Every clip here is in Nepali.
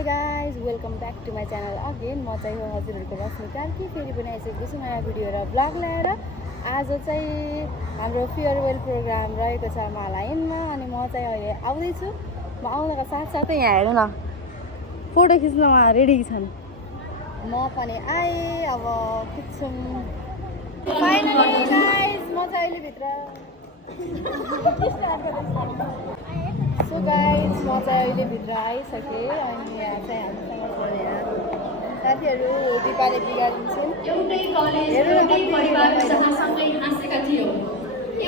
High guys welcome back to my channel again. म चाहिँ हो हजुरहरूको रश्मि कार्की। फेरि पनि आइसकेको छु नयाँ भिडियो र ब्लग ल्याएर। आज चाहिँ हाम्रो फेयरवेल प्रोग्राम रहेको छ मालाइनमा अनि म चाहिँ अहिले आउँदैछु। म आउनको साथसाथै यहाँ हेर्नु न फोटो खिच्नमा रेडी छन्। म पनि आएँ, अब खिच्छौँ। फाइनली गाइज म चाहिँ अहिले भित्र सो गाइज म चाहिँ अहिले भित्र आइसकेँ अनि यहाँ चाहिँ हामीसँग छ यहाँ साथीहरू दिपाले बिगारिन्छन्। एउटै कलेज एउटै परिवार जहाँ सँगै हाँसेका थियौँ,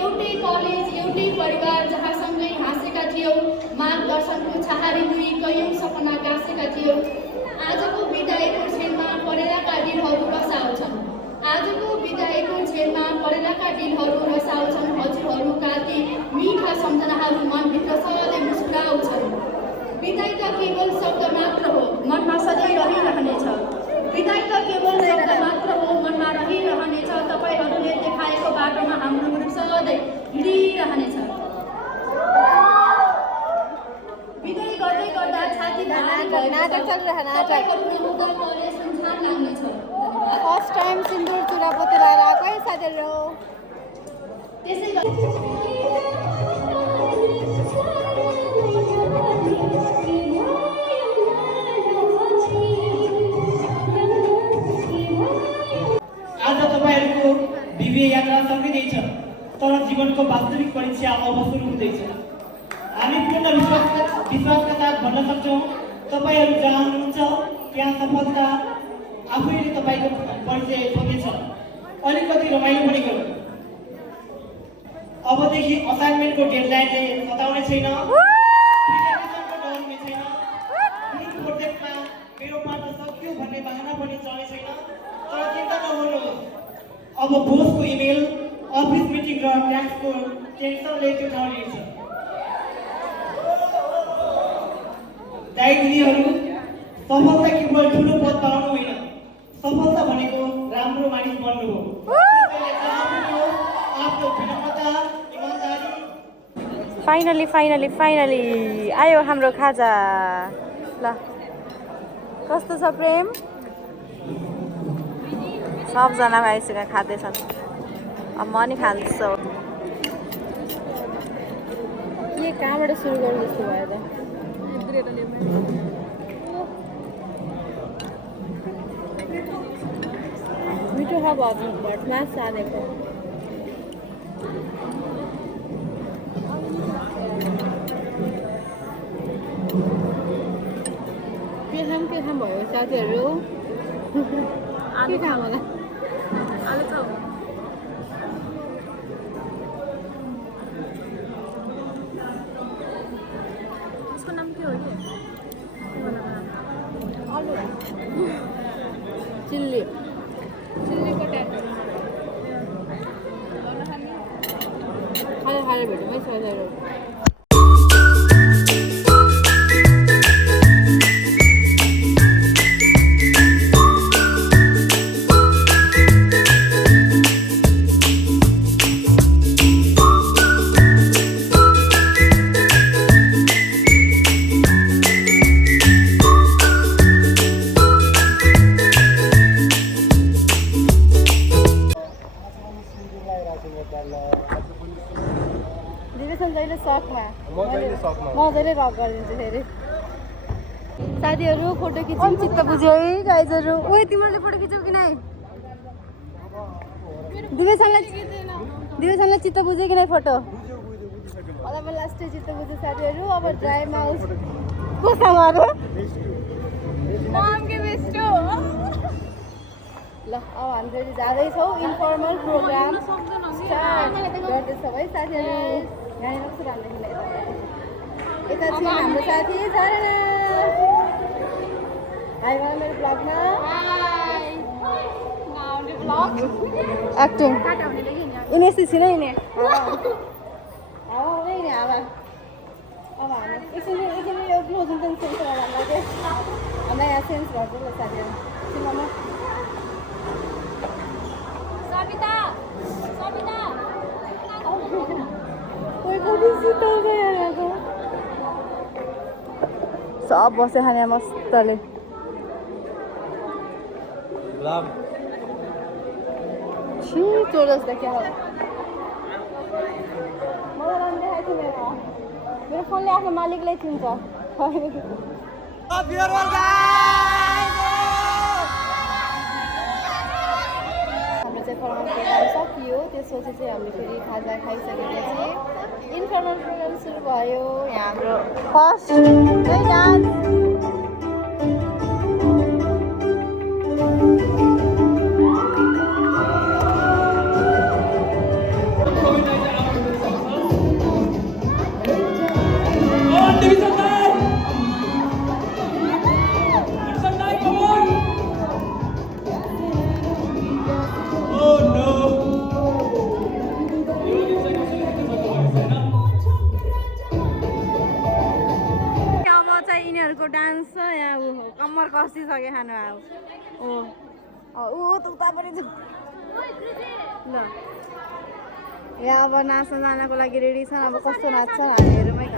एउटै कलेज एउटै परिवार जहाँ सँगै हाँसेका थियौँ, मार्गदर्शनको छहारी मुनि कयौँ सपना गाँसेका थियौँ। आजको बिदाईको छेलमा परेलाका दिलहरू रसाउँछन्, आजको बिदाईको छेलमा परेलाका दिलहरू रसाउँछन्। हजुरहरूका ती मिठा सम्झनाहरू मनभित्र सधैँ मुस्कुराउँछन्। बिदाई त केवल शब्द मात्र हो, मनमा सधैँ रहिरहनेछ। बिदाई त केवल शब्द मात्र हो, मनमा रहिरहनेछ। तपाईँहरूले देखाएको बाटोमा हाम्रो ग्रुप सधैँ हिँडिरहनेछ। बिदाई गर्दै गर्दा छाती फर्स्ट टाइम सिन्दुर चुरा पोतेर आएको है साथीहरू। आज तपाईहरुको विवाह यात्रा सकिँदैछ, तर जीवनको वास्तविक परीक्षा अब सुरु हुँदैछ। हामी पूर्ण विश्वासका साथ भन्न सक्छौँ, तपाईहरु जहाँ हुनुहुन्छ त्यहाँ सफलता आफैले तपाईको परिचय सोध्नेछ। अलिकति रमाइलो पनि गरौँ। अबदेखि असाइनमेन्टको डेडलाइनले सताउने छैन, प्रेजेन्टेसनको डर हुने छैन, ग्रुप प्रोजेक्टमा मेरो पाठ सक्यो भन्ने बहाना पनि चल्ने छैन। तर चिन्ता नगर्नुहोस्, अब बोसको इमेल, अफिस मिटिङ र ट्याक्सको टेन्सनले त्यो ठाउँ लिन्छ। दाइ दिदीहरू, सफलता केवल ठुलो पद पाउनु होइन, सफलता भनेको राम्रो मानिस बन्नु हो। आफ्नो विनम्रता, इमानदारी। फाइनली आयो हाम्रो खाजा। ल कस्तो छ प्रेम? सबजना आइसकेर खाँदैछन्। अब म नि खान्छु। के कहाँबाट सुरु गर्नु जस्तो भयो त? मिठो छ भटमा सानेको। के खाम भयो साथीहरू? के खाम होला? आलुचप। उसको नाम के हो नि? आलु चिल्ली पोटेटो खाने भेटौँ है साथीहरू। मजाले रक गरिदिन्छु फेरि। साथीहरू फोटो खिच्यौँ, चित्त बुझ्यो है गाइजहरू। ओए तिमीहरूले फोटो खिच्यौ कि नै? दिवेशनलाई चित्त बुझ्यो कि नै फोटो? अब लास्टै चित्त बुझ्यो साथीहरू। अब ड्राई माउस कोसँग अरे ल अब हामी फेरि जाँदैछौँ। इन्फर्मल प्रोग्राम स्टार्ट गर्दैछौँ है साथीहरू। यहाँनिर कस्तो राम्रो खेलेको यता चाहिँ हाम्रो साथी झरना। हाई भन मेरो ब्लगमा। एक्टिङ यिनीहरू छिन यिनी हावा हुँदै नि हावा। अब हामी एकछिन यो क्लोजिङ पनि सेन्स गर्दा चाहिँ हामीलाई यहाँ सेन्स गर्छ ल साथीहरू। सिनेमा कोही कति सिताउँछ यहाँको। सब बस्यो खाने मस्तले चोर जस्तो क्या हो मलाई देखाएको थियो मेरो फोनले आफ्नो मालिकलाई चिन्छ हाम्रो चाहिँ फर्मल प्रोग्राम सकियो त्यसपछि चाहिँ हामीले फेरि खाजा खाइसकेपछि इन्फर्मल प्रोग्राम सुरु भयो यहाँ हाम्रो फर्स्ट डान्स डान्स छ यहाँ कम्मर कसिसक्यो खानु ऊ त उता पनि छ ल यहाँ अब नाच्न जानको लागि रेडी छन् अब कस्तो नाच्छ हामी हेरौँ है त